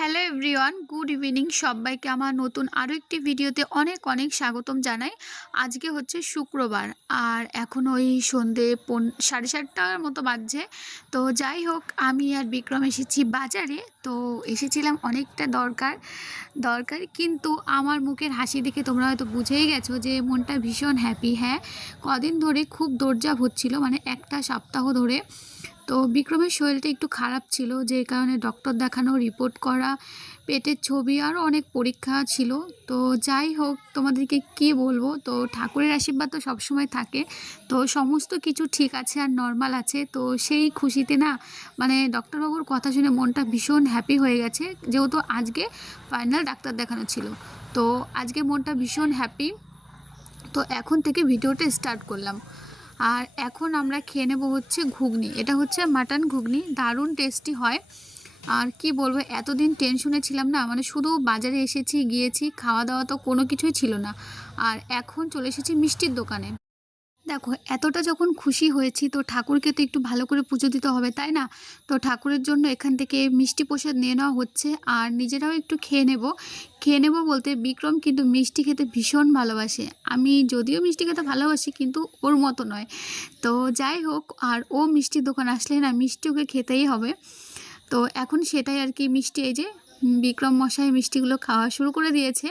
Hello everyone, good evening. সবাইকে আমার নতুন আরও একটি ভিডিওতে অনেক অনেক স্বাগতম জানাই। আজকে হচ্ছে শুক্রবার আর এখন ওই সন্ধে 7:30টার মতো বাজছে। তো যাই হোক, আমি আর বিক্রম এসেছি বাজারে। তো এসেছিলাম অনেকটা দরকার কিন্তু আমার মুখের হাসি দেখে তোমরা হয়তো বুঝেই গেছো যে মনটা ভীষণ হ্যাপি। হ্যাঁ, কদিন ধরে খুব দৌড়ঝাঁপ হচ্ছিল, মানে একটা সপ্তাহ ধরে। তো বিক্রমের শরীরটা একটু খারাপ ছিল, যে কারণে ডক্টর দেখানো, রিপোর্ট করা, পেটের ছবি, আরও অনেক পরীক্ষা ছিল। তো যাই হোক, তোমাদেরকে কি বলবো, তো ঠাকুরের আশীর্বাদ তো সবসময় থাকে। তো সমস্ত কিছু ঠিক আছে আর নর্মাল আছে। তো সেই খুশিতে না, মানে ডক্টরবাবুর কথা শুনে মনটা ভীষণ হ্যাপি হয়ে গেছে, যেহেতু আজকে ফাইনাল ডাক্তার দেখানো ছিল। তো আজকে মনটা ভীষণ হ্যাপি। তো এখন থেকে ভিডিওটা স্টার্ট করলাম। আর এখন আমরা খেয়ে নেবো হচ্ছে ঘুগনি। এটা হচ্ছে মাটন ঘুগনি, দারুণ টেস্টি হয়। আর কি বলবো, এতদিন টেনশনে ছিলাম না, মানে শুধু বাজারে এসেছি, গিয়েছি, খাওয়া দাওয়া তো কোনো কিছুই ছিল না। আর এখন চলে এসেছি মিষ্টির দোকানে। দেখো, এতটা যখন খুশি হয়েছি, তো ঠাকুরকে তো একটু ভালো করে পুজো দিতে হবে, তাই না? তো ঠাকুরের জন্য এখান থেকে মিষ্টি প্রসাদ নিয়ে নেওয়া হচ্ছে আর নিজেরাও একটু খেয়ে নেব বলতে, বিক্রম কিন্তু মিষ্টি খেতে ভীষণ ভালোবাসে। আমি যদিও মিষ্টি খেতে ভালোবাসি, কিন্তু ওর মতো নয়। তো যাই হোক, আর ও মিষ্টির দোকান আসলে না, মিষ্টি ওকে খেতেই হবে। তো এখন সেটাই আর কি, মিষ্টি, এই যে বিক্রম মশাই মিষ্টিগুলো খাওয়া শুরু করে দিয়েছে।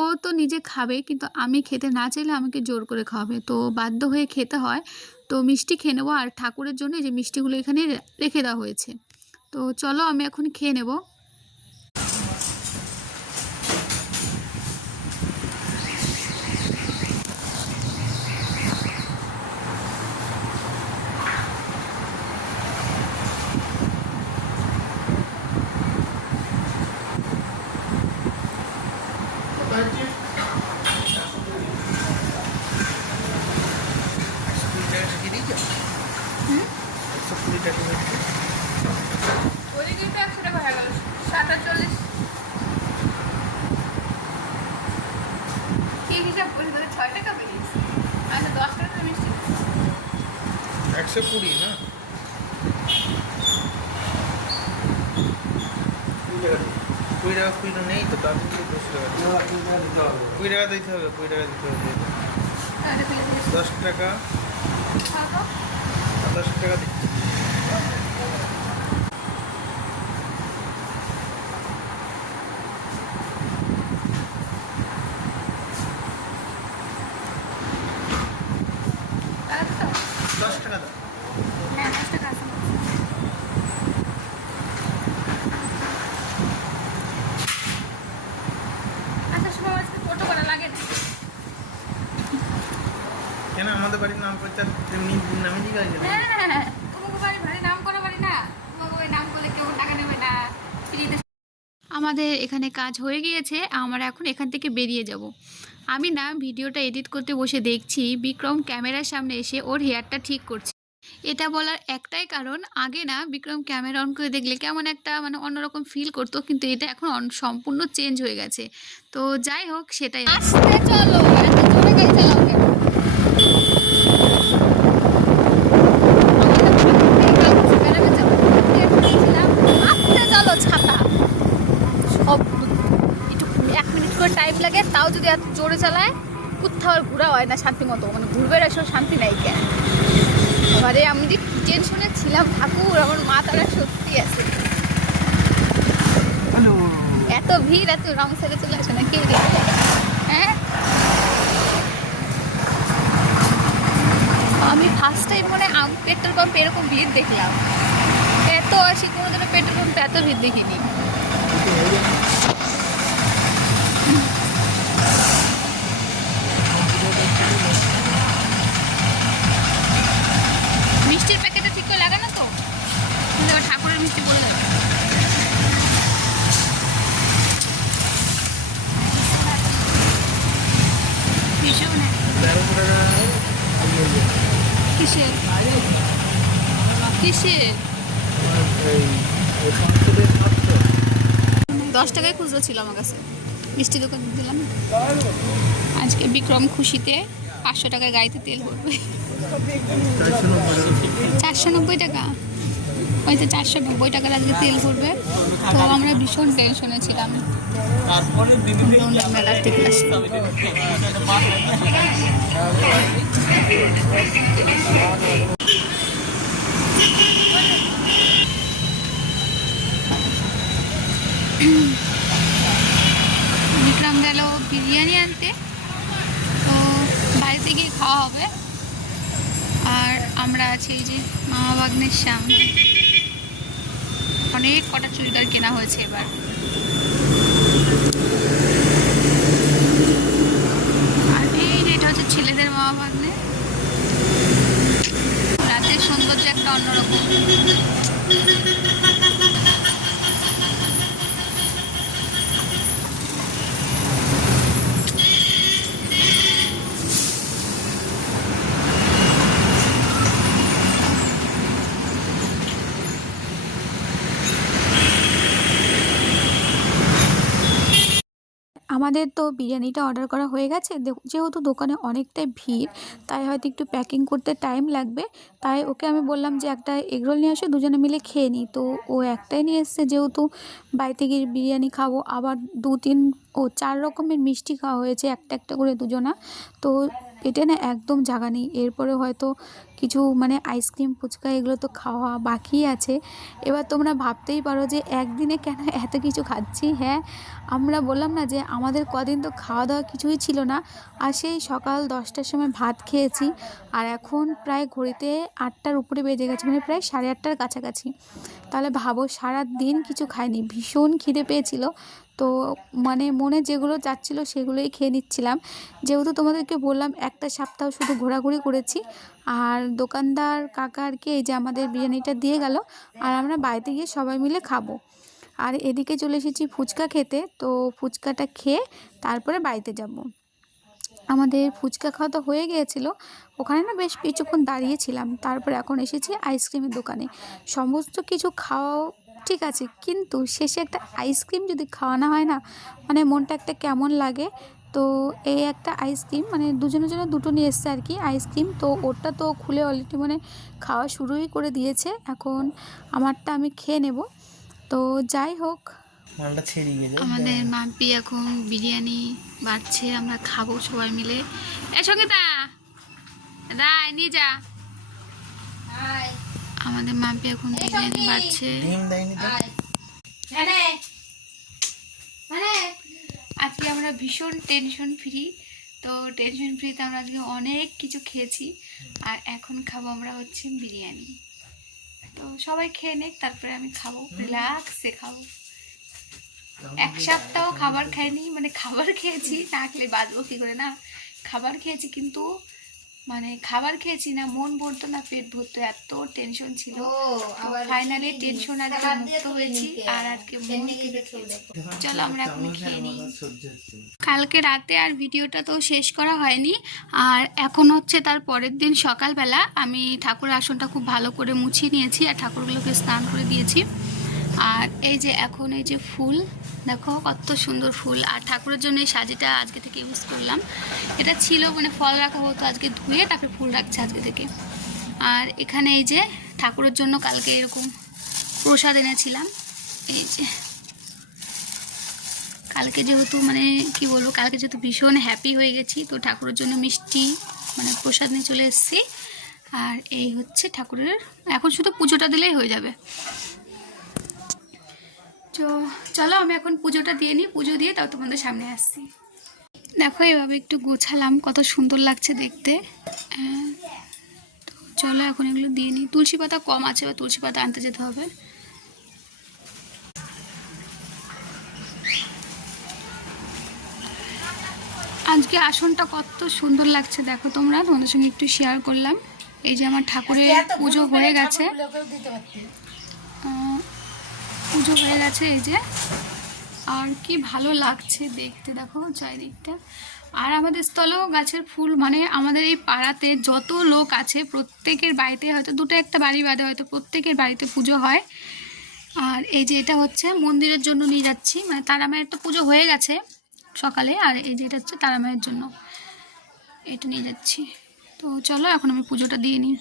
ও তো নিজে খাবে, কিন্তু আমি খেতে না চাইলে আমাকে জোর করে খাওয়াবে, তো বাধ্য হয়ে খেতে হয়। তো মিষ্টি খেয়ে নেবো, আর ঠাকুরের জন্য এই যে মিষ্টিগুলো এখানে রেখে দেওয়া হয়েছে। তো চলো, আমি এখন খেয়ে নেবো। একশো কুড়ি না, 20 টাকা কুড়ি নেই তো, দাম কিন্তু 10 টাকা, 20 টাকা দিতে হবে, 10 টাকা, 10 টাকা দিচ্ছি। কেন আমাদের বাড়ির নাম করছে তেমনি নামে দিকে আছে? আমাদের এখানে কাজ হয়ে গিয়েছে, আমরা এখন এখান থেকে বেরিয়ে যাব। আমি না ভিডিওটা এডিট করতে বসে দেখছি বিক্রম ক্যামেরার সামনে এসে ওর হেয়ারটা ঠিক করছে। এটা বলার একটাই কারণ, আগে না বিক্রম ক্যামেরা অন করে দেখলে কেমন একটা, মানে অন্যরকম ফিল করতো, কিন্তু এটা এখন সম্পূর্ণ চেঞ্জ হয়ে গেছে। তো যাই হোক, সেটাই। আস্তে চলো, এত জোরে গাড়ি চালাও কেন? আস্তে চলো, ছাতা সব একটু 1 মিনিট করে টাইম লাগে, তাও যদি এত জোরে চালায় কোথাও আর ঘোরা হয় না শান্তি মতো, মানে ঘুরবে এসব শান্তি নাই কেন। এবারে আমি যে টেনশনে ছিলাম, ঠাকুর আমার মাথাটা সত্যি আছে। এত ভিড়, এত রং সাইডে চলে আসে না, কে দেখবে? হ্যাঁ, আমি ফার্স্ট টাইম মনে পেট্রোল পাম্পে এরকম ভিড় দেখলাম। এত আসি কোনোদিনও পেট্রোল পাম্পে এত ভিড় দেখিনি। মিষ্টির প্যাকেটটা ঠিক করে লাগানো তো, ঠাকুরের মিষ্টি বলে দেবে। কিসের কিসের 10 টাকায় খুচরো ছিল আমার কাছে, মিষ্টি দোকান দিলাম। আজকে বিক্রম খুশিতে 500 টাকার গাড়িতে তেল ভরবে। 490 টাকা। হয়তো 490 টাকার আজকে তেল ভরবে। তো আমরা ভীষণ টেনশনে ছিলাম মেলার থেকে আসি। বিক্রম গেল বিরিয়ানি আনতে, তো বাড়িতে গিয়ে খাওয়া হবে। আর আমরা আছি এই যে মামা বাগনের সামনে। অনেক কটা চুড়িদার কেনা হয়েছে এবার। আর এই যে এটা হচ্ছে ছেলেদের মামা বাগনে। রাতের সৌন্দর্য একটা অন্যরকম। আমাদের তো বিরিয়ানিটা অর্ডার করা হয়ে গেছে। যেহেতু দোকানে অনেকটাই ভিড়, তাই হয়তো একটু প্যাকিং করতে টাইম লাগবে। তাই ওকে আমি বললাম যে একটা এগরোল নিয়ে আসো, দুজনে মিলে খেয়ে নিই। তো ও একটাই নিয়ে এসছে, যেহেতু বাড়িতে গিয়ে বিরিয়ানি খাবো। আবার 4 রকমের মিষ্টি খাওয়া হয়েছে, একটা একটা করে দুজনা। তো পেটে না একদম জাগা নেই। এরপরে হয়তো কিছু মানে আইসক্রিম ফুচকা এগুলো তো খাওয়া বাকি আছে। এবার তোমরা ভাবতেই পারো যে একদিনে কেন এত কিছু খাচ্ছি। হ্যাঁ, আমরা বললাম না যে আমাদের কদিন তো খাওয়া দাওয়া কিছুই ছিল না। আর সেই সকাল 10টার সময় ভাত খেয়েছি, আর এখন প্রায় ঘড়িতে 8টার উপরে বেজে গেছে, মানে প্রায় 8:30টার কাছাকাছি। তাহলে ভাবো সারা দিন কিছু খাইনি, ভীষণ খিদে পেয়েছিল। তো মানে মনে যেগুলো যাচ্ছিলো সেগুলোই খেয়ে নিচ্ছিলাম। যেহেতু তোমাদেরকে বললাম একটা সপ্তাহ শুধু ঘোরাঘুরি করেছি। আর দোকানদার কাকা আর কি এই যে আমাদের বিরিয়ানিটা দিয়ে গেল, আর আমরা বাড়িতে গিয়ে সবাই মিলে খাবো। আর এদিকে চলে এসেছি ফুচকা খেতে। তো ফুচকাটা খেয়ে তারপরে বাড়িতে যাব। আমাদের ফুচকা খাওয়া তো হয়ে গিয়েছিল, ওখানে না বেশ কিছুক্ষণ দাঁড়িয়েছিলাম। তারপর এখন এসেছি আইসক্রিমের দোকানে। সমস্ত কিছু খাওয়াও ঠিক আছে, কিন্তু শেষে একটা আইসক্রিম যদি খাওয়ানো হয় না, মানে মনটা একটা কেমন লাগে। তো এই একটা আইসক্রিম মানে দুজনের জন্য দুটো নিয়ে এসছে আর কি আইসক্রিম। তো ওটা তো খুলে অলরেডি মানে খাওয়া শুরুই করে দিয়েছে। এখন আমারটা আমি খেয়ে নেব। তো যাই হোক, আমাদের মাম্পি এখন বিরিয়ানি বাড়ছে, আমরা খাবো সবাই মিলে। সঙ্গে রায় নিয়ে যা। আমাদের মাম্পি এখন বিরিয়ানি বাড়ছে। আজকে আমরা ভীষণ টেনশন ফ্রি। তো টেনশন ফ্রিতে আমরা আজকে অনেক কিছু খেয়েছি। আর এখন খাবো আমরা হচ্ছে বিরিয়ানি। তো সবাই খেয়ে নেক, তারপরে আমি খাবো, রিল্যাক্সে খাবো। এক সপ্তাহ খাবার খাইনি, মানে খাবার খেয়েছি না খেলে বাঁচবো কি করে না। খাবার খেয়েছি, কিন্তু মানে খাবার খেয়েছি না, মন ভরতো না, পেট ভরতো, এত টেনশন ছিল। ফাইনালি টেনশন আজকে মুক্ত হয়েছি, আর আজকে মন থেকে খেয়েছি। চলো আমরা এখন খেয়ে নিই। কালকে রাতে আর ভিডিওটা তো শেষ করা হয়নি। আর এখন হচ্ছে তার পরের দিন সকালবেলা আমি ঠাকুরের আসনটা খুব ভালো করে মুছিয়ে নিয়েছি, আর ঠাকুরগুলোকে স্নান করে দিয়েছি। আর এই যে এখন এই যে ফুল দেখো কত সুন্দর ফুল। আর ঠাকুরের জন্য এই সাজিটা আজকে থেকে ইউজ করলাম। এটা ছিল মানে ফল রাখা হতো, আজকে ধুয়ে তারপরে ফুল রাখছে আজকে থেকে। আর এখানে এই যে ঠাকুরের জন্য কালকে এরকম প্রসাদ এনেছিলাম। এই যে কালকে যেহেতু মানে কি বলবো, কালকে যেহেতু ভীষণ হ্যাপি হয়ে গেছি, তো ঠাকুরের জন্য মিষ্টি মানে প্রসাদ নিয়ে চলে এসেছি। আর এই হচ্ছে ঠাকুরের, এখন শুধু পুজোটা দিলেই হয়ে যাবে। তো চলো আমি এখন পুজোটা দিয়ে নিই, পুজো দিয়ে তাও তোমাদের সামনে আসছি। দেখো এভাবে একটু গোছালাম, কত সুন্দর লাগছে দেখতে। তো চলো এখন এগুলো দিয়ে নিই। তুলসী পাতা কম আছে, বা তুলসী পাতা আনতে যেতে হবে। আজকে আসনটা কত সুন্দর লাগছে দেখো তোমরা, তোমাদের সঙ্গে একটু শেয়ার করলাম। এই যে আমার ঠাকুরের পুজো হয়ে গেছে, পুজো হয়ে গেছে এই যে। আর কি ভালো লাগছে দেখতে, দেখো চারিদিকটা। আর আমাদের স্থলেও গাছের ফুল, মানে আমাদের এই পাড়াতে যত লোক আছে প্রত্যেকের বাড়িতে, হয়তো দুটো একটা বাড়ি বাদে হয়তো প্রত্যেকের বাড়িতে পুজো হয়। আর এই যে এটা হচ্ছে মন্দিরের জন্য নিয়ে যাচ্ছি, মানে তারা মায়ের তো পুজো হয়ে গেছে সকালে। আর এই যে এটা হচ্ছে তারা মায়ের জন্য, এটা নিয়ে যাচ্ছি। তো চলো এখন আমি পুজোটা দিয়ে নিই।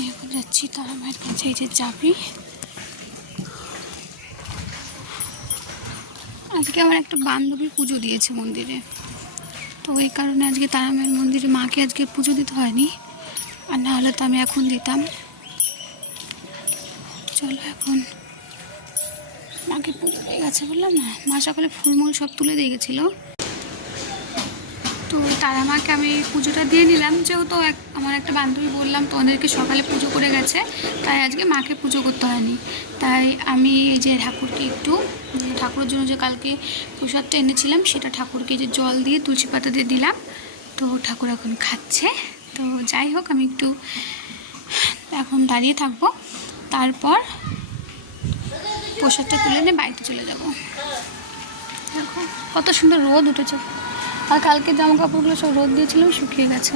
আমি এখন যাচ্ছি তারা মায়ের কাছে, এই যে চাবি। আজকে আমার একটা বান্ধবী পুজো দিয়েছে মন্দিরে, তো এই কারণে আজকে তারা মায়ের মন্দিরে মাকে আজকে পুজো দিতে হয়নি, আর না হলে তো আমি এখন দিতাম। চলো এখন মাকে পুজো দিয়ে গেছে, বললাম না, মা সকালে ফুলমুল সব তুলে দিয়ে গেছিলো। তো তারা মাকে আমি পুজোটা দিয়ে নিলাম, যেহেতু আমার একটা বান্ধবী বললাম তো ওদেরকে সকালে পুজো করে গেছে, তাই আজকে মাকে পুজো করতে হয়নি। তাই আমি এই যে ঠাকুরকে একটু, ঠাকুরের জন্য যে কালকে প্রসাদটা এনেছিলাম সেটা ঠাকুরকে যে জল দিয়ে তুলসী পাতা দিয়ে দিলাম। তো ঠাকুর এখন খাচ্ছে। তো যাই হোক, আমি একটু এখন দাঁড়িয়ে থাকবো, তারপর প্রসাদটা তুলে নিয়ে বাড়িতে চলে যাব। দেখো কত সুন্দর রোদ উঠেছে, আর কালকে জামা কাপড়গুলো সব রোদ দিয়েছিল, শুকিয়ে গেছে।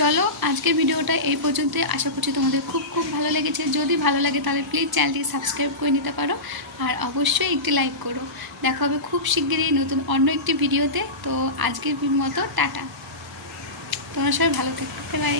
চলো আজকের ভিডিওটা এই পর্যন্ত। আশা করছি তোমাদের খুব খুব ভালো লেগেছে। যদি ভালো লাগে তাহলে প্লিজ চ্যানেলটি সাবস্ক্রাইব করে নিতে পারো, আর অবশ্যই একটি লাইক করো। দেখা হবে খুব শিগগিরই নতুন অন্য একটি ভিডিওতে। তো আজকের মতো টাটা, তোমরা সবাই ভালো থেকো, বাই।